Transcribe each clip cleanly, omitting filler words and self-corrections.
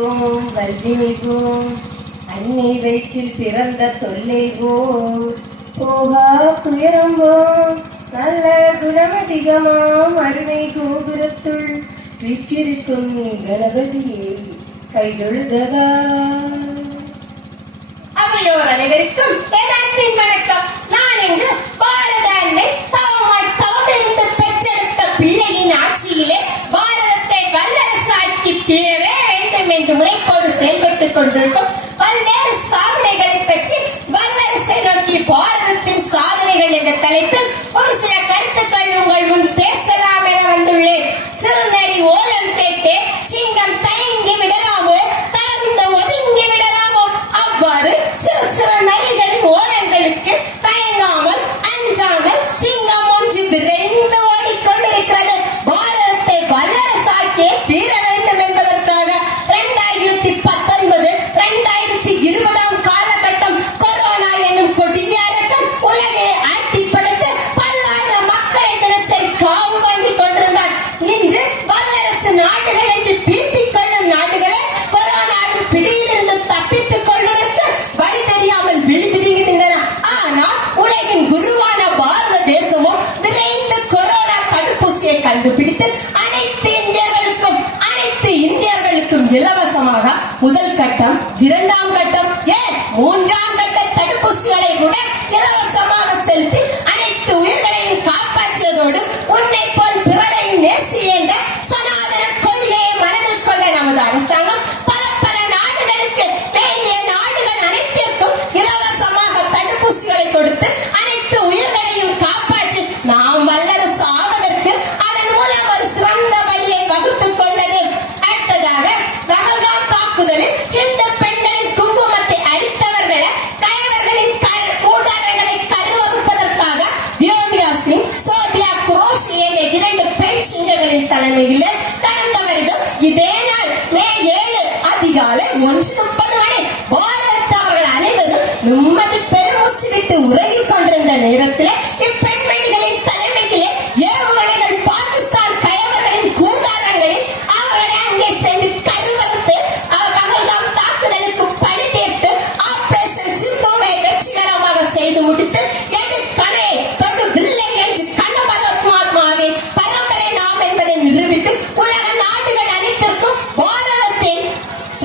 வல்வினைவோம் அன்னை வயிற்றில் பிறந்த தொல்லைவோம் போகா துயரம்போம் நல்ல குணமதிகமாம் அருமை கோபுரத்துள் வீற்றிருக்கும் கணபதியை கைதொழுதகா. அவையோர் அனைவருக்கும் என் அன்பின் வணக்கம். நான் இங்கு பாரத அன்னை தவமிருந்து பெற்றெடுத்த பிள்ளையின் ஆட்சியிலே பாரதத்தை வல்லரசாக்கி தீரவே வேண்டும் என்று முனைப்போடு செயல்பட்டுக் கொண்டிருக்கும் பல்வேறு சாதனைகளை பற்றி வல்லரசை நோக்கி பாரதத்தின் சாதனைகள் என்ற தலைப்பில் ஒரு சில கருத்துக்கள் உங்கள் முன் பேசலாம் என வந்துள்ளேன். சிறுநரி ஓலம் கேட்டு சிங்கம் தயங்கி விடலாமோ, தளர்ந்து ஒதுங்கி விடலாமோ, அவ்வாறு சிறு சிறு நரிகளின் ஓலங்களுக்கு தயங்காமல் அஞ்சாமல் சிங்கம் ஒன்று விரைந்து ஓடிக்கொண்டிருக்கிறது. பாரதத்தை வல்லரசாக்கியே தீர வேண்டும் என்பதற்காக 2019 2020 காலகட்டம் கொரோனா என்னும் கொடிய அரக்கன் உலகை ஆட்டிப்படுத்த பல்லாயிரம் மக்களை தினசரி காவு வாங்கிக் கொண்டிருந்தார். இன்று வல்லரசு நாடுகள் என்று பீத்திக் கொள்ளும் நாடுகளை கொரோனாவின் பிடியிலிருந்து தப்பித்துக் கொள்வதற்கு வழி தெரியாமல் விழிபிதுங்கின்றன. ஆனால் உலகின் குருவான பாரத தேசமோ விரைந்து கொரோனா தடுப்பூசியை கண்டுபிடித்து அனைத்து இந்தியர்களுக்கும் இலவசமாக முதல் கட்டம், இரண்டாம் கட்டம், ஏன் மூன்றாம் கட்ட தடுப்பூசிகளை கூட இலவசமாக செலுத்தி அனைத்து உயிர்களையும் காப்பாற்றியதோடு உன்னை போல் பிறரையும் நேசி என்ற சனாதன கொள்கையை மனதில் கொண்ட நமது அரசாங்கம் பல நாடுகளுக்கு வேண்டிய நாடுகள் அனைத்திற்கும் இலவசமாக தடுப்பூசிகளை கொடுத்து அனைத்து உயிர்களையும் காப்பாற்றி நாம் வல்லரசு ஆவதற்கு அதன் மூலம் ஒரு சிறந்த வழியை வகுத்துக் கொண்டது. அடுத்ததாக பஹல்காம் தாக்குதலில் இந்த பெண்களின் குங்குமத்தை அளித்தவர்களை கயவர்களின் கூட்டாளர்களை கருவறுப்பதற்காக வியோமியா சிங், சோபியா குரோஷி என்ற 2 பெண் சிங்கங்களின் தலைமையில் கடந்த வருடம் இதே நாள் மே 7 அதிகாலை 1:30 மணி பாரதத்தவர்கள் அனைவரும் நிம்மதி பெருமூச்சு விட்டு உறங்கிக் கொண்டிருந்த நேரத்தில் இப்பெண்மணிகளின் தலைமையிலே ஏவுகணைகள் பாகிஸ்தான் கயவர்களின் கூட்டாளர்களில் அவர்களை அங்கே சென்று கருவறுத்து பஹல்காம் தாக்குதலுக்கு பழி தீர்த்து ஆபரேஷன் சிந்தூரை வெற்றிகரமாக செய்து முடித்து எதிர்கணை தொடு வில்லை என்று கண்ணபரமாத்மாவின் பரம்பரை நாம் என்பதை நிரூபித்து உலக நாடுகள் அனைத்திற்கும் பாரதத்தின்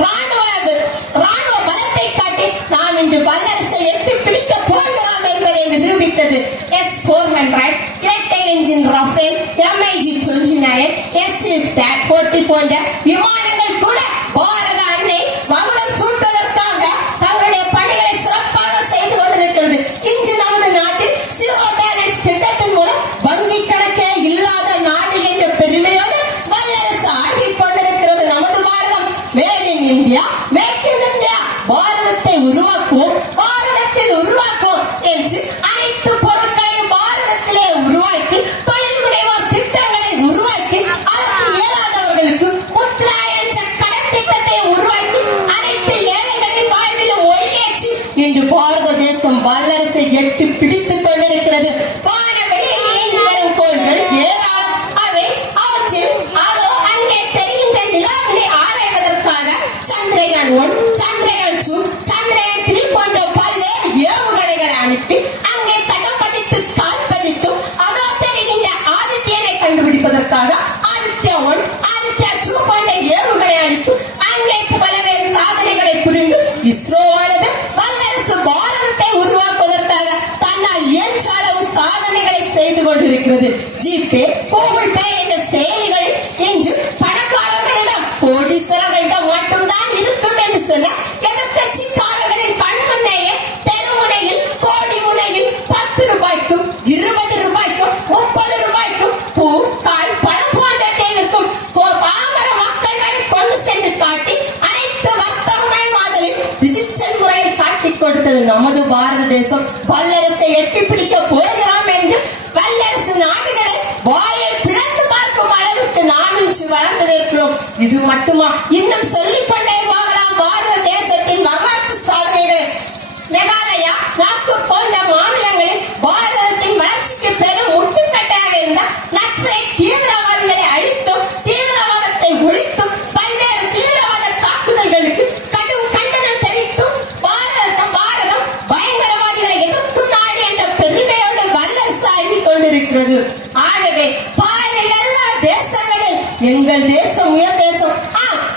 ராணுவ பலத்தை காட்டி நாம் இன்று வல்லரசை எட்டி பிடிக்க போகிறோம் என்பதை நிரூபித்தது. S-400 இரட்டை என்ஜின் ரஃபேல், MiG-29, S-40 போன்ற விமானங்கள் கூட பாரத அன்னை மகுடம் சூட்டுவதற்காக தங்களுடைய பணிகளை சிறப்பாக செய்து கொண்டிருக்கிறது. இன்று நமது நாட்டில் ஜீரோ பேலன்ஸ் திட்டத்தின் மூலம் வங்கி கணக்கே இல்லாத நாடு என்ற பெருமையோடு வல்லரசு ஆகிக் கொண்டிருக்கிறது நமது Bharatam. Made in India, make in India, பாரதத்தை உருவாக்குவோம், பாரதத்தில் உருவாக்குவோம் என்று அனைத்து பொருட்களையும் பாரதத்திலே உருவாக்கி தொழில் முனைவோர் திட்டங்களை உருவாக்கி அதற்கு இயலாதவர்களுக்கு முத்ரா என்ற கடன் திட்டத்தை உருவாக்கி அனைத்து ஏழைகளின் வாழ்விலும் ஒளியேற்றி இன்று பாரத தேசம் வல்லரசை எட்டி பிடித்துக் கொண்டிருக்கிறது. வானவெளியில் இயங்கி வரும் கோள்கள் ஏறாது. அவற்றில் அதோ அங்கே தெரிகின்ற நிலாவினை ஆராய்வதற்காக சந்திரயான் 1, சந்திரயான் 2, சந்திரயான் 3 போன்ற பல்வேறு ஏவுகணைகளை அனுப்பி அங்கே தடம் பதித்து கால் பதித்தும் அதோ தெரிகின்ற ஆதித்யனை கண்டுபிடிப்பதற்காக ஆதித்யா 1, ஆதித்யா 2 போன்ற ஏவுகணை அளித்து அங்கே பல்வேறு சாதனைகளை புரிந்து இஸ்ரோவானது வல்லரசு பாரதத்தை உருவாக்குவதற்காக தன்னால் இயன்ற அளவு சாதனைகளை செய்து கொண்டிருக்கிறது. ஜிபே, கூகுள் பே என்ற செயலிகள் இன்று பணக்காரர்களிடம் கோடீஸ்வரர்களிடம் மட்டும்தான் இருக்கும் என்று சொன்ன எதிர்கட்சிக்காரர்களின் கண்முன்னேயே தெருமுனையில் கோடி முனையில் 10 ரூபாய்க்கும் 20 ரூபாய்க்கும் 30 ரூபாய்க்கும் பூ, கால், பணம் போன்றவற்றை விற்கும் பாமர மக்கள் வரை கொண்டு சென்று காட்டி அனைத்து வர்த்தகமயமாதலில் டிஜிட்டல் முறையில் காட்டிக் கொடுத்தது நமது பாரத தேசம். வல்லரசை எட்டி பிடிக்க போகிறோம் என்று வல்லரசு நாடுகளை வாயை பிளந்து பார்க்கும் அளவுக்கு நாம் இன்று வளர்ந்திருக்கிறோம். இது மட்டுமா, இன்னும் சொல்லிக்கொண்டே போகலாம் பாரத தேசத்தின் வரலாற்று சாதனைகள். மேகாலயா, நாக்பூர் போன்ற மாநிலங்களில் பாரதத்தின் வளர்ச்சிக்கு பெரும் முட்டுக்கட்டையாக இருந்த நக்சலைட் தீவிரவாதிகளை அழித்தும் தீவிரவாதத்தை ஒழித்தும் பல்வேறு தீவிரவாத தாக்குதல் இருக்கிறது. ஆகவே பாரில் எல்லா தேசங்களில் எங்கள் தேசம் உயர் தேசம்,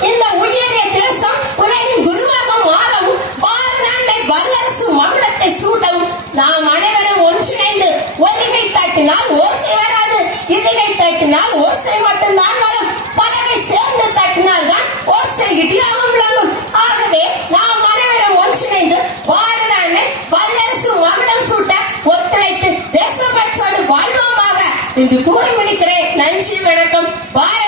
இந்த உயரிய தேசம் உலகின் குருவாக மாறவும் பாரநாட்டை வல்லரசு மகுடத்தை சூட்டவும் நாம் அனைவரும் ஒன்றிணைந்து ஒருகை தட்டினால் ஓசை வராது, இருகை தட்டினால் ஓசை மட்டும்தான் வரும், பலகை சேர்ந்து தட்டினால் தான் ஓசை இடியாக விளங்கும். ஆகவே நாம் அனைவரும் ஒன்றிணைந்து பாரநாட்டை வல்லரசு மகுடம் சூட்ட ஒத்துழைத்து தேசப்பற்றோடு வாழ்வோமாக என்று கூறி முடிக்கிறேன். நன்றி, வணக்கம். பாரத்